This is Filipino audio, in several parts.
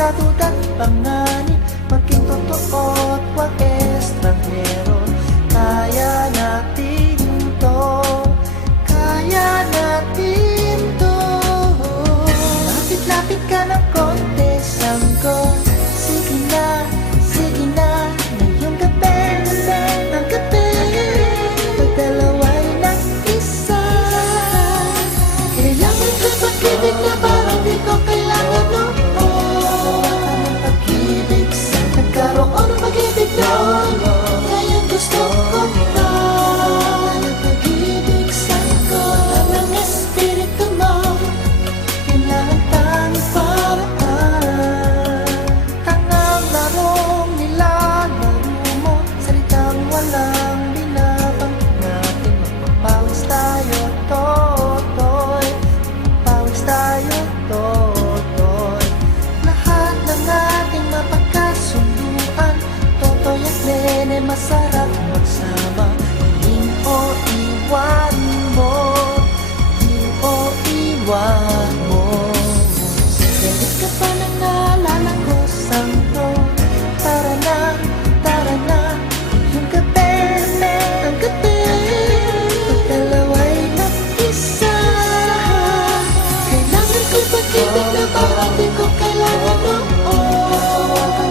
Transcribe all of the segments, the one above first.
sa duda't panganib, maging totoo at huwag estranghero. Kaya natin to, kaya natin to. Lapit-lapit ka ng konti, sanggol. Sige na, ngayong gabi, ang gabi. Pagdalawa'y nag-isa, kailangan ko'y pag-ibig na parang di ko kailangan noon. Ang pag-ibig sa nagkaroon ng pag-ibig noon, ngayon gusto ko na. Ang pag-ibig sa nagkaroon ng espiritu mo, kailangan tanging paraan. Tangang larong nilalaro mo, salitang walang binabanggit natin. Magpapawis tayo, totoy. Magpapawis tayo, totoy. Lahat ng ating mapagkasunduan, totoy at nene, masarap magsama. Hiling o iwan mo, hiling o iwan mo. Pilit ka pa nang naalala ko, sanggol. Tara na, yung gabi, ang gabi. Pagdalawa'y nag-isa, kailangan ko'y pag-ibig na parang di ko kailangan noon.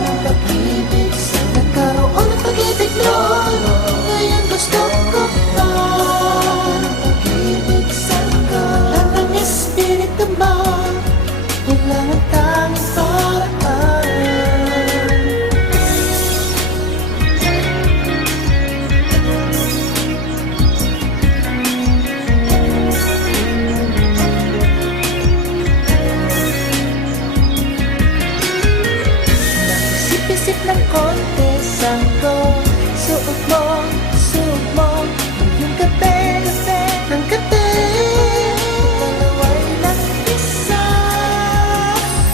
Ang pag-ibig sa nagkaroon ng pag-ibig noon, ngayon gusto ko pa. Ang pag-ibig sa nagkaroon ng espiritu mo, kailangan tanging paraan. Isip-isip ng konti, sanggol. Suot mo, yung gabi, ang gabi. Dalawa'y nag-isa,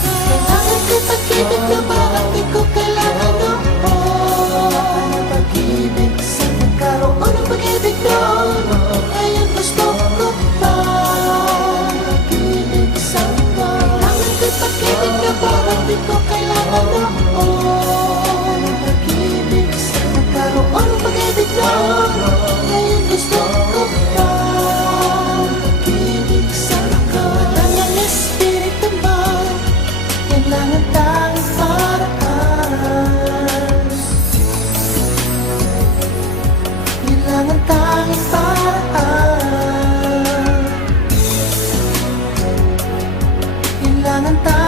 kailangan ko'y pag-ibig na parang di ko kailangan noon. Ang pag-ibig sa nagkaroon ng pag-ibig noon, ngayon gusto ko pa. Ang pag-ibig sa kailangan ko'y pag-ibig na parang di ko kailangan noon. Ang pag-ibig sa nagkaroon ng pag-ibig noon, ngayon gusto ko pa. Ang pag-ibig sa nagkaroon ng espiritu mo, kailangan tanging paraan. Kailangan tanging paraan. Kailangan tanging